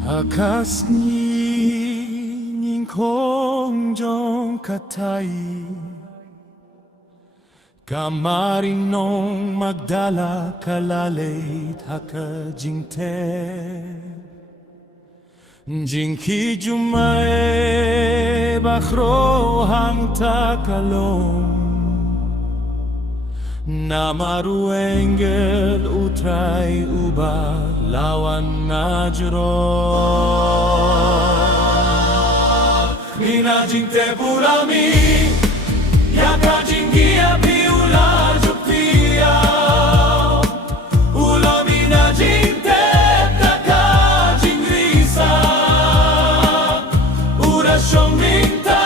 Hakasni ning kong jong katay Kamarinong magdala kalalit haka jingte Jingki jumae bakro hang takalong Namaru engel utray uba lawan najro Mina jingte burami Iaka jingiap ula thiaw Ula mina jingte taka jingrisa Ura shong minta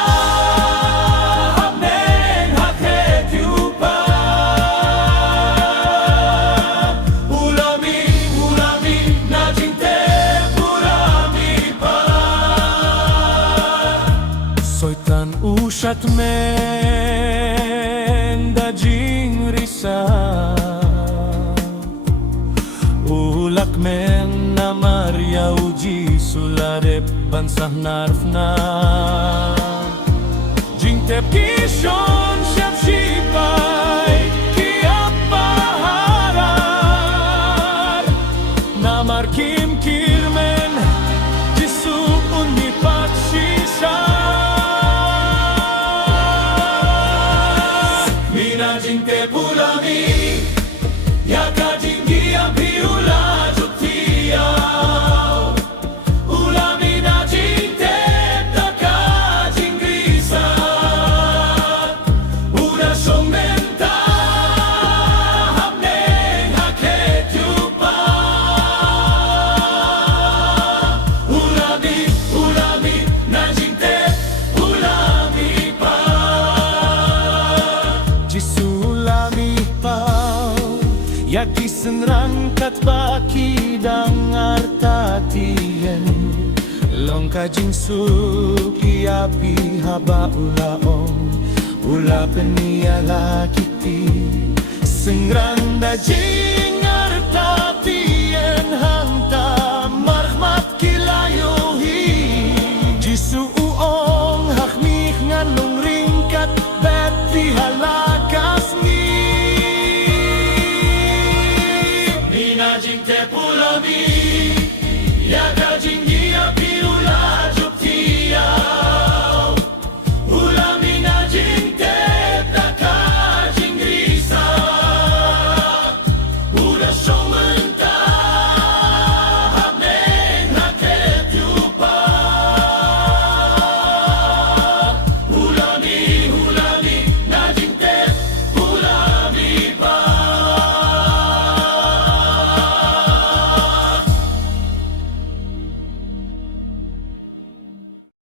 Soitan ushat men da jingrisa Ulak men na Maria u Jisu larep bansah narfna Jingtep kishon shab shipay kiapa harar Namar kim kirmen Jisu un mihpat shisha Jingte pulami Iaka jingiap ula thiaw Ula mina jingte taka jingrisa Una shong menta hapneng haket yupa Ulami na jingte ulami pa Jisu Yaki senrangkat baki dangar tatien Longka jinsu kiapi haba ulaong Ula peniala kiti Sengranda jingar tatien hangta marhmat kilayuhi Jisu uong hakmih nganong ringkat beti halakas ni Jingte pulami Iaka